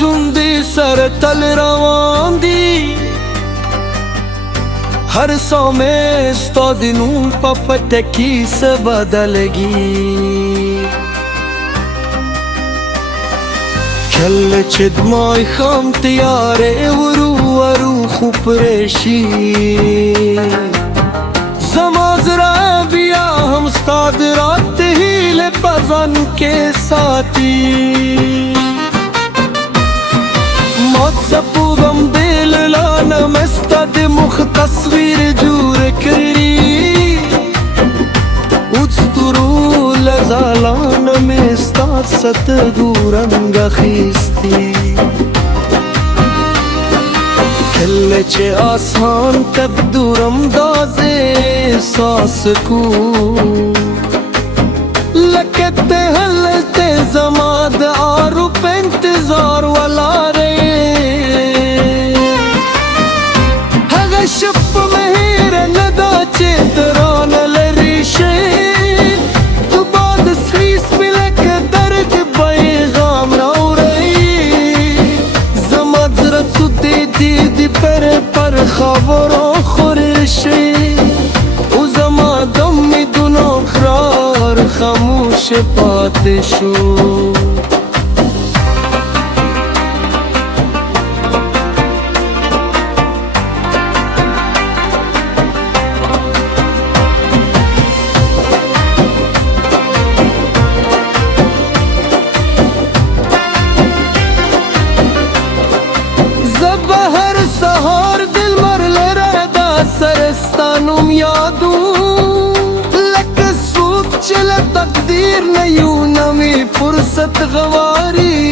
ژوندې سره تل روان دي هر سامې ستا د نوم په پټکي څه بدلږي کله چې د ماښام تیارې ورو ورو خو پرې شي زما زړه بیا هم ستا د رات هیلې په ځان کې ساتي مات څه پوهم دې له لانه مې ستا د مخ تصویر جوړ کړي ستورو له ځلانه مې ستا سترګو رنګ اخیستي کله چې آسمان ته ګورم داسې احساس کوم لکه ته هلته زما د آرو په انتظار ولاړې هغه شپ مې هېره نه ده چې ته رانه لرې شې تو باد سویس مې لکه درد پیغام راوړی زما زړه تو دې پر خبرو خورې شي او زما د امیدونو اقرار خاموش پاتې شو سرستانم یادو لکه څوک چې له تقدیر نه یو نوې فرصت غواړي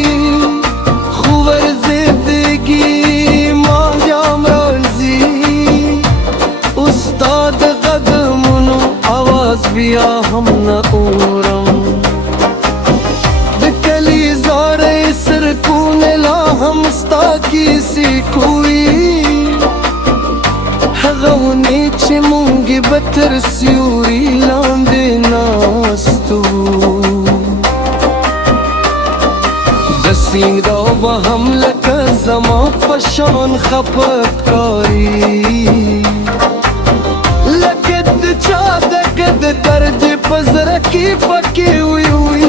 خو ورځېدګي ما جام راځي ستا د قدمونو آواز بیا هم نه اورم د کلي زارې سرکونه لا هم ستا کیسې کوي هغه ونې چې مونږ به تر سیوري لاندې ناستو د سیند اوبه هم لکه زما په شان خفه ښکاري لکه د چا دګه د درد په زړه کې پکې وي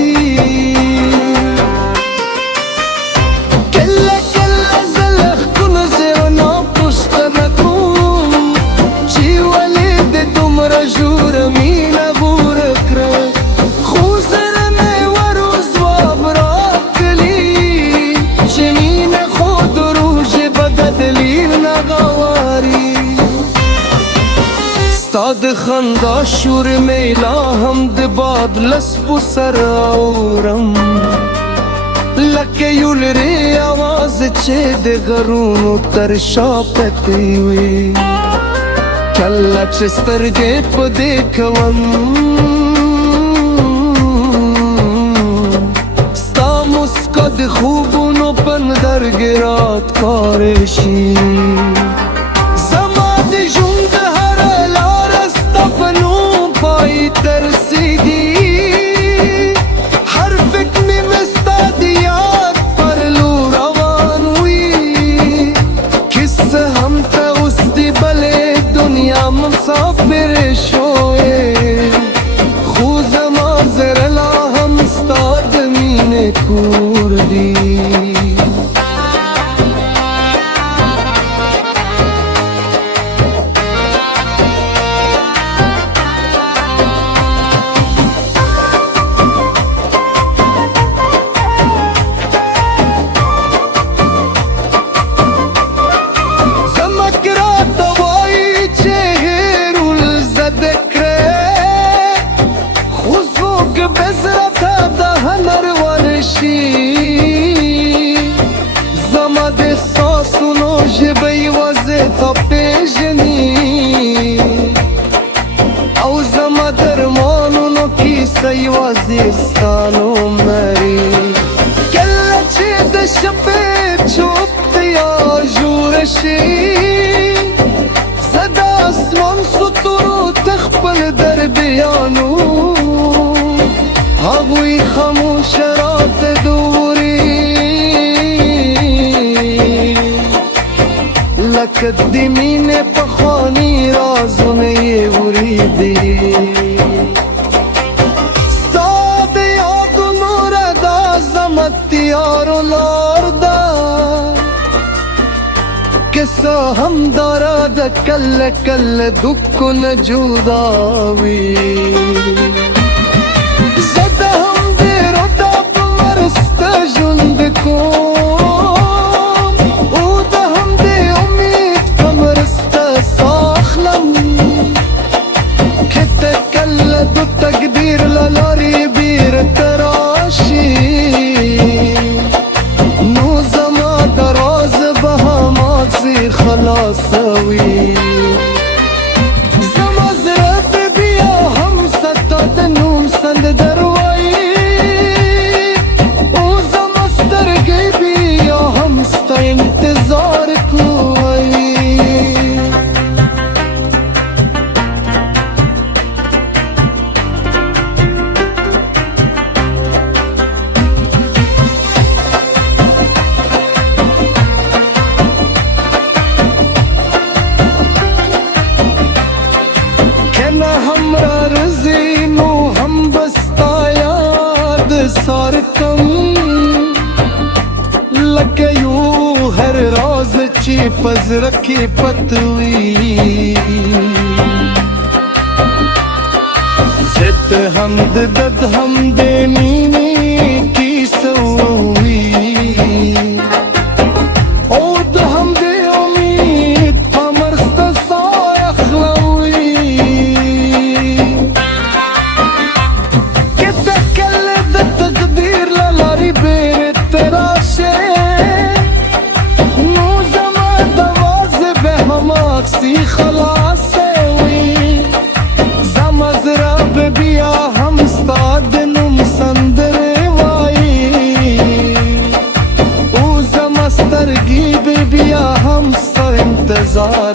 ستا د خندا شور مې لا هم د باد لسپو سره اورم لکه یو لرې اواز چې د غرونو تر شا پرتی وي کله چې سترګې په دې کوم ستا مسکا د خوبونو په نندرګې راښکاره شي مسافر شوې خو زما زړه لا هم ستا د مینې کور دی زما د احساسونو ژبه یوازې تا پېژني او زما درمانونو کیسه یوازې ستا نوم لري کله چې د شپې چوپتیا جوړه شي زه د اسمان ستورو ته خپل در بیانو هغوی خاموشه راته دوري قدميني پخوانی رازونه یې وریدي ستا د یادونو ردا زما تیارو لار ده کیسه همداره ده کله کله دکونه جدا وي زه د همدې ردا په مرسته ژوند کوم او د همدې امید په مرسته ساه اخلم که ته کله د تقدیر له لارې بیرته راشي نو زما د راز به هماغسې خلاصوي زما زړه ته بیا هم ستا د نوم سندر وایي او زما سترګې بیا هم ستا انتظار کوي کنه هم را رزي نو هم بستا یاد سار کم لکه یو هر راز چې په زړه کې پټ وي زه ته هم د دد هم د مینې کیسه وي او د همدې امید په مرسته ساه اخلوي که ته کله د تقدیر له لارې بیرته راشې نو زما دروازې به هماغسې خلاصوي زما زړه به بیا هم ستا د نوم سندرې وایي او زما سترګې به بیا هم ستا انتظار